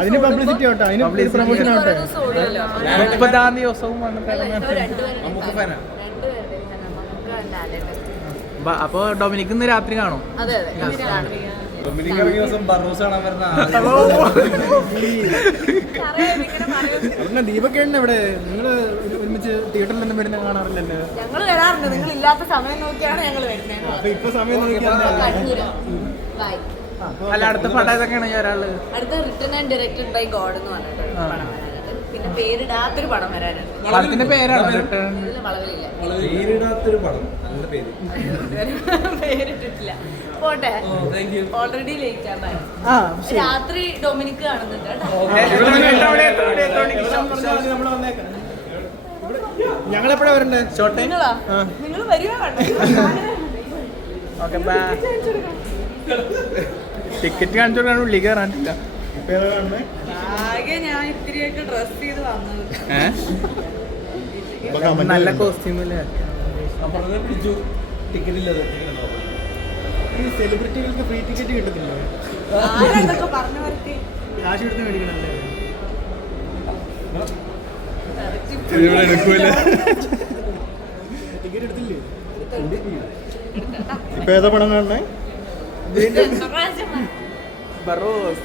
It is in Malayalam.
അതിന് പബ്ലിസിറ്റി ആവട്ടെ, അതിന് പ്രൊമോഷൻ ആവട്ടെ. 30-ാം ദിവസവും അപ്പൊ ഡൊമിനിക് ഇന്ന് രാത്രി കാണും. ദീപക്കേണ് എവിടെ? നിങ്ങള് ഒരുമിച്ച് തിയേറ്ററിൽ ഒന്നും വരുന്ന കാണാറില്ലല്ലോ. ഞങ്ങള് വരാറുണ്ട്, നിങ്ങൾ ഇല്ലാത്ത സമയം നോക്കിയാണ് ഞങ്ങൾ വരുന്നത്. അപ്പൊ ഇപ്പൊ സമയം നോക്കിയാണ്. അല്ല, അടുത്ത പടം ഏതൊക്കെയാണ്? ഒരാള് അടുത്ത written and directed by God എന്ന് പറഞ്ഞിട്ട് പടം വരാനുണ്ട്. പിന്നെ പേരിടാത്തൊരു പടം വരാനുണ്ട്. പടത്തിന്റെ പേരാണ് പേരിടാത്തൊരു പടം. നല്ല പേര്. പേരിട്ടിട്ടില്ല. പോട്ടെ, ഓൾറെഡി ലേറ്റ് ആണ്. രാത്രി ഡൊമിനിക് കാണുന്നുണ്ട് കേട്ടോ. ഞങ്ങളെപ്പോഴാ വരണ്ടേ? നിങ്ങളാ? നിങ്ങൾ വരുവാ? ടിക്കറ്റ് കാണിച്ചു കൊടുക്കാൻ ഉള്ളി കയറാനില്ല. ആകെ ഞാൻ ഇത്തിരിയൊക്കെ ഡ്രസ് ചെയ്ത് വന്നത്. നല്ല കോസ്റ്റ്യൂമില്ലേ? ഈ സെലിബ്രിറ്റികൾക്ക് ഫ്രീ ടിക്കറ്റ് കിട്ടത്തില്ലേ? പറഞ്ഞു വരട്ടെ, കാശ് കൊടുത്ത് മേടിക്കണല്ലേ? ടിക്കറ്റ് എടുത്തില്ലേ? ഇപ്പൊ ഏതാ പടം കാണണേ? ബറോസ്